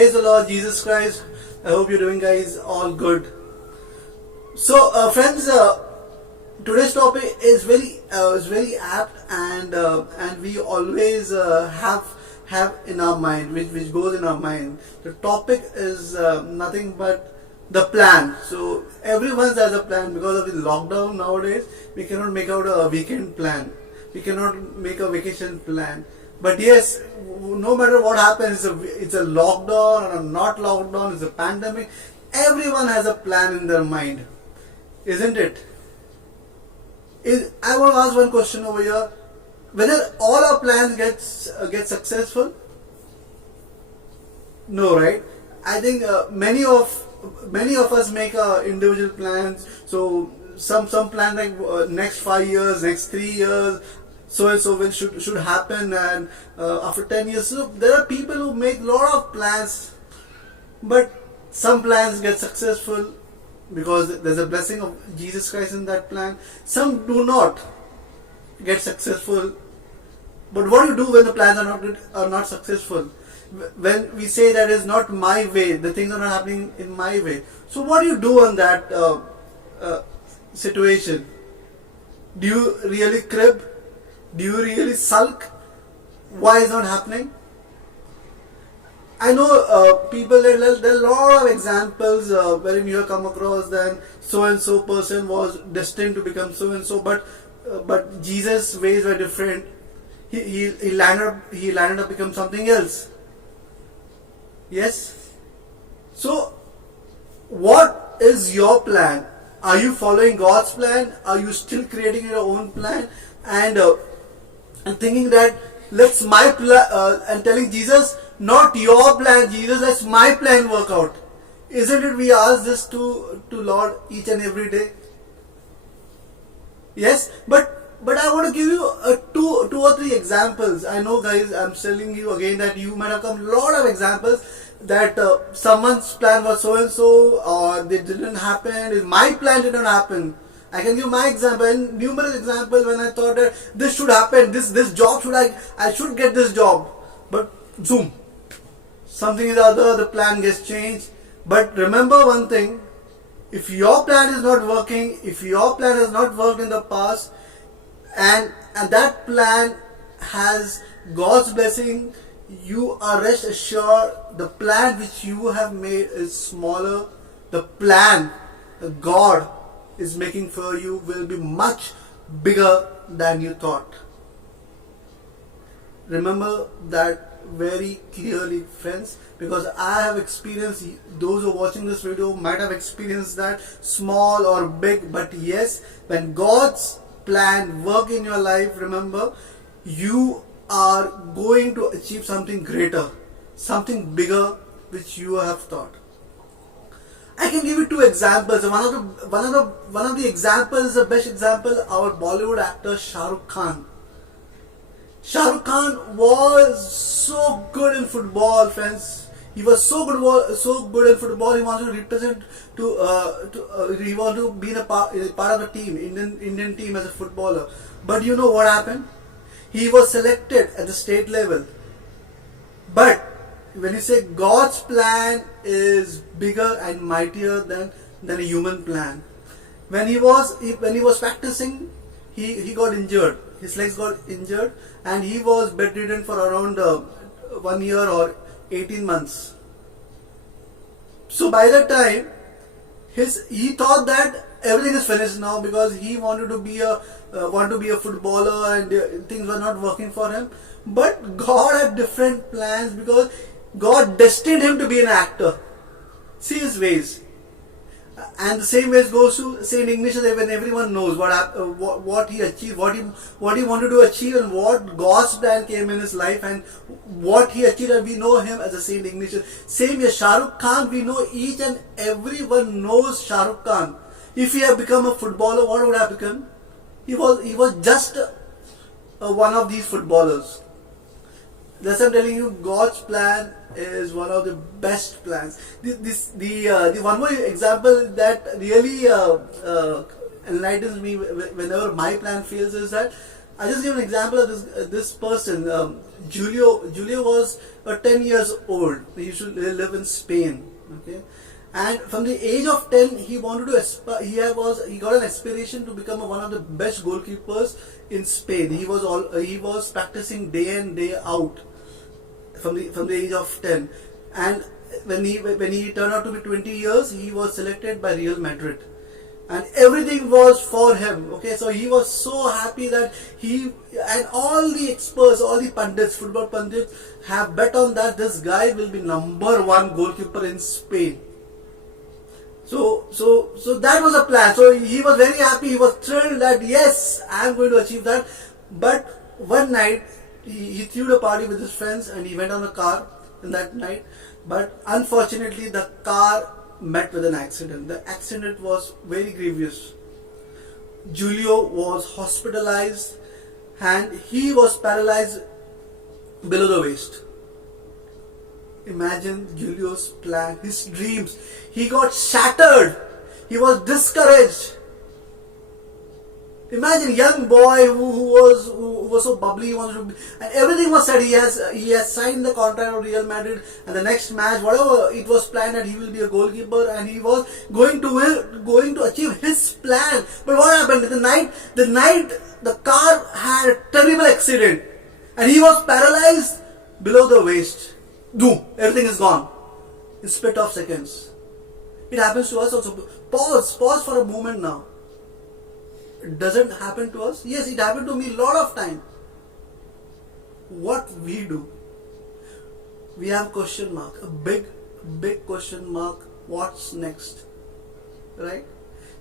Praise the Lord Jesus Christ. I hope you're doing, guys, all good. So, friends, today's topic is very apt, and we always have in our mind, which goes in our mind. The topic is nothing but the plan. So everyone has a plan. Because of the lockdown nowadays, we cannot make out a weekend plan. We cannot make a vacation plan. But yes, no matter what happens, it's a lockdown or not lockdown, it's a pandemic. Everyone has a plan in their mind, isn't it? I want to ask one question over here: whether all our plans get successful? No, right? I think many of us make individual plans. So some plan like next 5 years, next 3 years, so and so will should happen, and after 10 years. So there are people who make lot of plans, but some plans get successful because there's a blessing of Jesus Christ in that plan. Some do not get successful. But what do you do when the plans are not successful? When we say that is not my way, the things are not happening in my way. So what do you do on that situation? Do you really crib? Do you really sulk? Why is not happening? I know people, there are a lot of examples wherein you have come across that so and so person was destined to become so and so, but Jesus' ways were different. He landed up become something else. Yes. So, what is your plan? Are you following God's plan? Are you still creating your own plan and thinking that let's my plan and telling Jesus, not your plan, Jesus, let's my plan work out? Isn't it we ask this to Lord each and every day? Yes, but I want to give you two or three examples. I know, guys, I'm telling you again that you might have come a lot of examples that someone's plan was so and so, or they didn't happen. My plan didn't happen. I can give my example and numerous examples when I thought that this should happen, this job I should get this job, but zoom, something is other, the plan gets changed. But remember one thing: if your plan is not working, if your plan has not worked in the past, and that plan has God's blessing, you are rest assured the plan which you have made is smaller. The plan that God is making for you will be much bigger than you thought. Remember that very clearly, friends, because I have experienced, those who are watching this video might have experienced that, small or big. But yes, when God's plan work in your life, remember, you are going to achieve something greater, something bigger which you have thought. I can give you two examples. One of the examples, the best example, our Bollywood actor Shah Rukh Khan. Shah Rukh Khan was so good in football, friends. He was so good in football. He wanted to represent he wanted to be a part of a team, Indian team as a footballer. But you know what happened? He was selected at the state level. But when you say God's plan is bigger and mightier than a human plan, when he was practicing, he got injured. His legs got injured, and he was bedridden for around 1 year or 18 months. So by that time, he thought that everything is finished now, because he wanted to be a footballer, and things were not working for him. But God had different plans, because God destined him to be an actor. See his ways. And the same ways goes to Saint Ignatius, when everyone knows what he achieved, what he wanted to achieve, and what God's plan came in his life, and what he achieved, and we know him as a Saint Ignatius. Same here, Shah Rukh Khan, we know, each and everyone knows Shah Rukh Khan. If he had become a footballer, what would have become? He was just one of these footballers. That's I'm telling you, God's plan is one of the best plans. The one more example that really enlightens me whenever my plan fails is that I just give an example of this person. Julio was 10 years old. He used to live in Spain. Okay, and from the age of 10, he wanted to he got an aspiration to become one of the best goalkeepers in Spain. He was practicing day in day out from the age of 10, and when he turned out to be 20 years, he was selected by Real Madrid, and everything was for him. Okay, so he was so happy that he and all the experts, all the pundits, football pundits, have bet on that this guy will be number one goalkeeper in Spain. So that was a plan. So he was very happy. He was thrilled that yes, I am going to achieve that. But one night he threw a party with his friends and he went on a car in that night. But unfortunately, the car met with an accident. The accident was very grievous. Julio was hospitalized and he was paralyzed below the waist. Imagine Julio's plan, his dreams. He got shattered. He was discouraged. Imagine young boy who was so bubbly, he wanted to be, and everything was said. He has signed the contract with Real Madrid, and the next match, whatever it was planned, that he will be a goalkeeper, and he was going to achieve his plan. But what happened? The night the car had a terrible accident, and he was paralyzed below the waist. Boom! Everything is gone in split of seconds. It happens to us also. Pause for a moment now. It doesn't happen to us. Yes, it happened to me a lot of time. What we do? We have question mark, a big question mark. What's next? Right?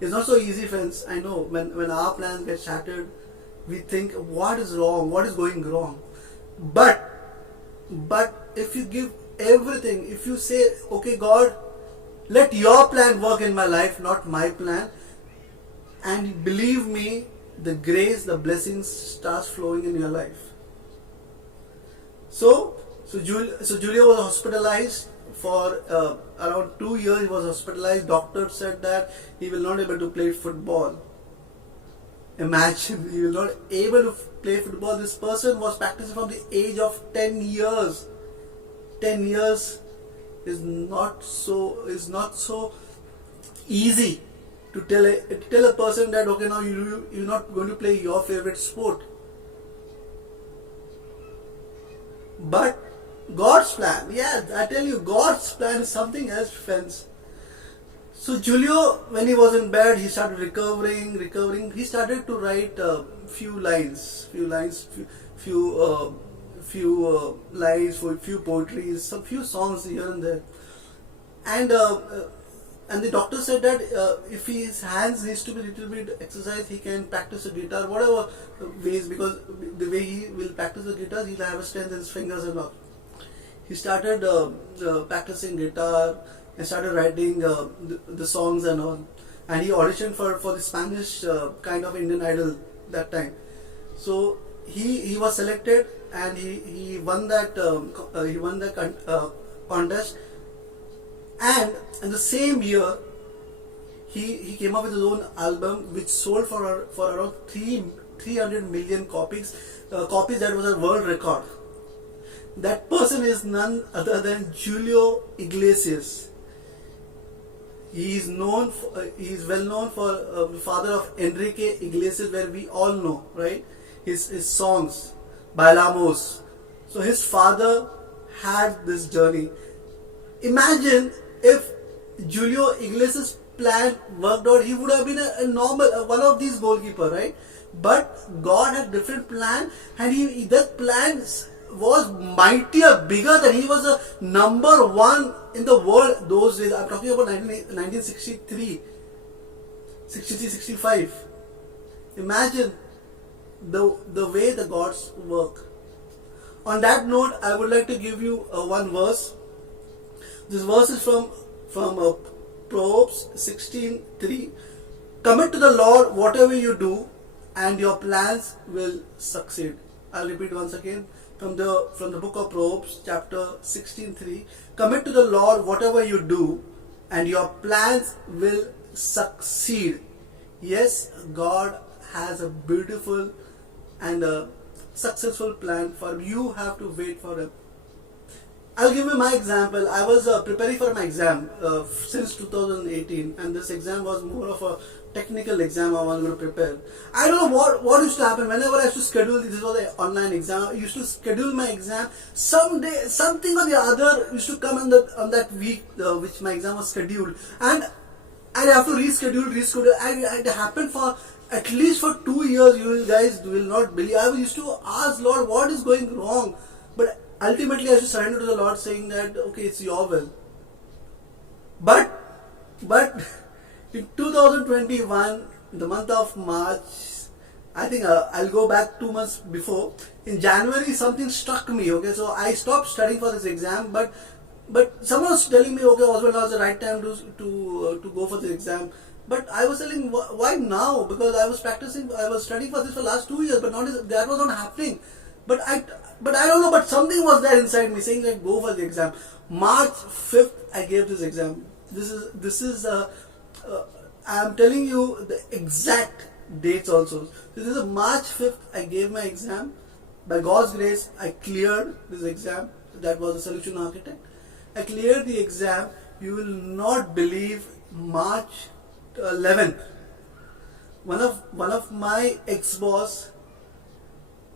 It's not so easy, friends. I know when our plans get shattered, we think what is wrong, what is going wrong. But if you give everything, if you say, okay, God, let your plan work in my life, not my plan, and believe me, the grace, the blessings starts flowing in your life. So Julio was hospitalized for around 2 years. He was hospitalized. Doctor said that he will not be able to play football. Imagine, he will not able to play football. This person was practicing from the age of 10 years. 10 years is not so easy to tell a person that okay, now you're not going to play your favorite sport. But God's plan, yeah, I tell you, God's plan is something else, friends. So Julio, when he was in bed, he started recovering. He started to write few lines, few poetries, some few songs here and there. And the doctor said that if his hands needs to be little bit exercised, he can practice the guitar, whatever ways, because the way he will practice the guitar, he'll have a strength in his fingers and all. He started practicing guitar and started writing the songs and all. And he auditioned for the Spanish kind of Indian Idol that time. So he was selected and he won that contest. And in the same year, he came up with his own album, which sold for around 300 million copies. That was a world record. That person is none other than Julio Iglesias. He is well known for the father of Enrique Iglesias, where we all know, right? His songs, Bailamos. So his father had this journey. Imagine if Julio Iglesias' plan worked out, he would have been a normal one of these goalkeeper, right? But God had different plan, and that plan was mightier, bigger than he was a number one in the world those days. I'm talking about 1963, 65. Imagine the way the gods work. On that note, I would like to give you one verse. This verse is from Proverbs 16:3. Commit to the Lord whatever you do, and your plans will succeed. I'll repeat once again from the book of Proverbs, chapter 16:3. Commit to the Lord whatever you do, and your plans will succeed. Yes, God has a beautiful and a successful plan for him. You have to wait for him. I'll give you my example. I was preparing for my exam since 2018, and this exam was more of a technical exam I was going to prepare. I don't know what used to happen whenever I used to schedule. This was an online exam. I used to schedule my exam. Someday, something or the other used to come on that week which my exam was scheduled, and I'd have to reschedule. And it happened for at least for 2 years. You guys will not believe. I used to ask Lord, what is going wrong? But ultimately, I should surrender to the Lord, saying that okay, it's your will. But in 2021, in the month of March, I think I'll go back 2 months before. In January, something struck me. Okay, so I stopped studying for this exam, but someone was telling me, okay, Oswald, now is the right time to go for the exam. But I was telling, why now? Because I was studying for this for last 2 years, but that was not happening. But I don't know, but something was there inside me saying that go for the exam. March 5th, I gave this exam. This is I am telling you the exact dates also. This is March 5th, I gave my exam. By God's grace, I cleared this exam. That was a solution architect. I cleared the exam. You will not believe, March 11th. One of my ex-boss,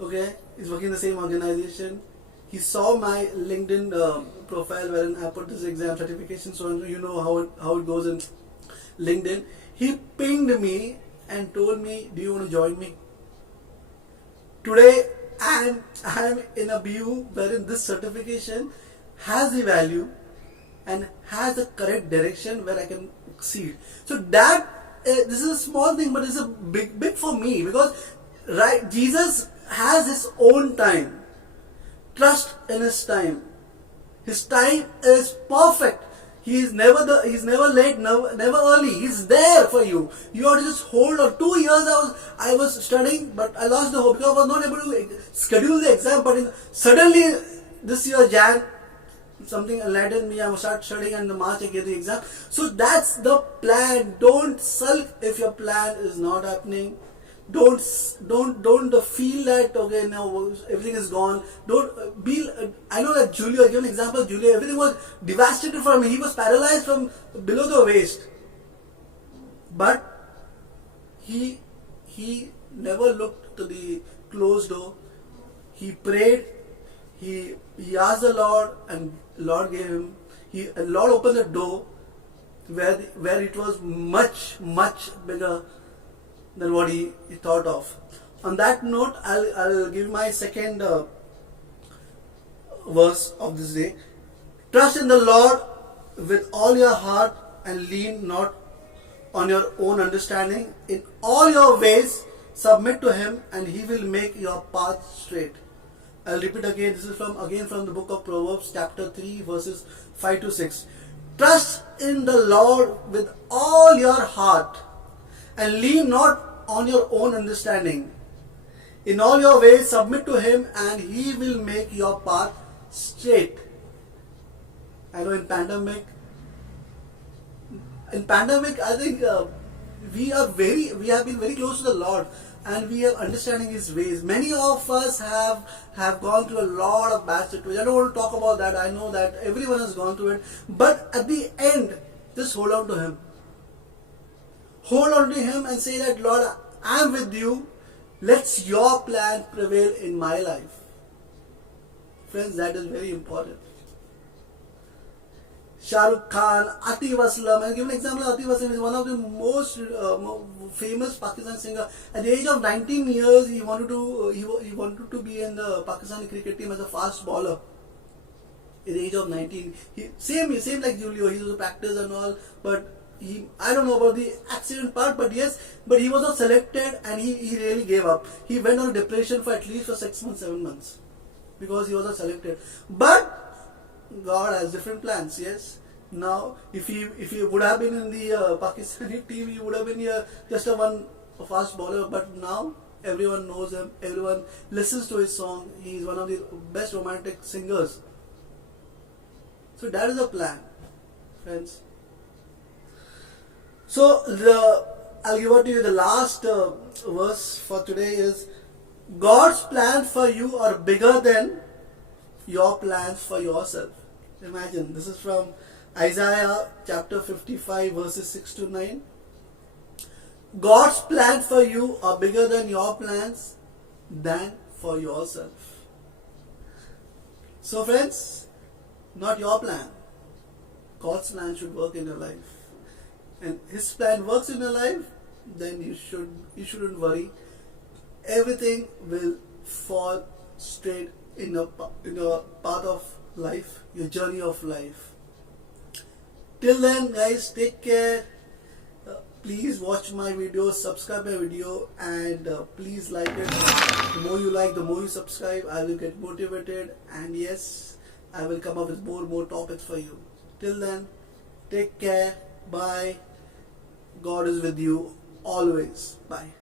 okay, is working in the same organization. He saw my LinkedIn profile wherein I put this exam certification, so you know how it goes in LinkedIn. He pinged me and told me, do you want to join me? Today I am in a BU wherein this certification has the value and has the correct direction where I can exceed. So that this is a small thing, but it's a big for me, because right, Jesus has his own time. Trust in his time. His time is perfect. He's never late, never early. He's there for you. You have to just hold on. 2 years I was studying, but I lost the hope because I was not able to schedule the exam. But suddenly this year, Jan, something enlightened me. I start studying, and in March I get the exam. So that's the plan. Don't sulk if your plan is not happening. Don't feel that okay, now everything is gone. Don't be. I know that Julio. I give an example of Julio. Everything was devastated for him. He was paralyzed from below the waist. But he never looked to the closed door. He prayed. He asked the Lord, and Lord gave him. Lord opened the door where it was much bigger than what he thought of. On that note, I'll give my second verse of this day. Trust in the Lord with all your heart and lean not on your own understanding. In all your ways submit to him, and he will make your path straight. I'll repeat again. This is from the book of Proverbs, chapter 3, verses 5 to 6. Trust in the Lord with all your heart and lean not on your own understanding. In all your ways submit to him, and he will make your path straight. I know in pandemic I think we have been very close to the Lord, and we are understanding his ways. Many of us have gone through a lot of bad situations. I don't want to talk about that. I know that everyone has gone through it, but at the end, just hold on to him. Hold on to him and say that, Lord, I am with you. Let your plan prevail in my life. Friends, that is very important. Shah Rukh Khan, Atif Aslam. I'll give an example. Atif Aslam is one of the most famous Pakistani singer. At the age of 19 years, he wanted to be in the Pakistani cricket team as a fast bowler. At the age of 19, same like Julio. He was a practice and all, but I don't know about the accident part, but he was not selected, and he really gave up. He went on depression for at least 6 months, 7 months, because he was not selected. But God has different plans. Yes. Now, if he would have been in the Pakistani team, he would have been just a fast bowler. But now everyone knows him. Everyone listens to his song. He is one of the best romantic singers. So that is the plan, friends. So I'll give out to you the last verse for today is God's plans for you are bigger than your plans for yourself. Imagine, this is from Isaiah chapter 55 verses 6 to 9. God's plans for you are bigger than your plans than for yourself. So friends, not your plan. God's plan should work in your life. And His plan works in your life, then you shouldn't worry. Everything will fall straight in your path of life, your journey of life. Till then, guys, take care. Please watch my videos, subscribe my video, and please like it. The more you like, the more you subscribe, I will get motivated, and yes, I will come up with more topics for you. Till then, take care. Bye. God is with you always. Bye.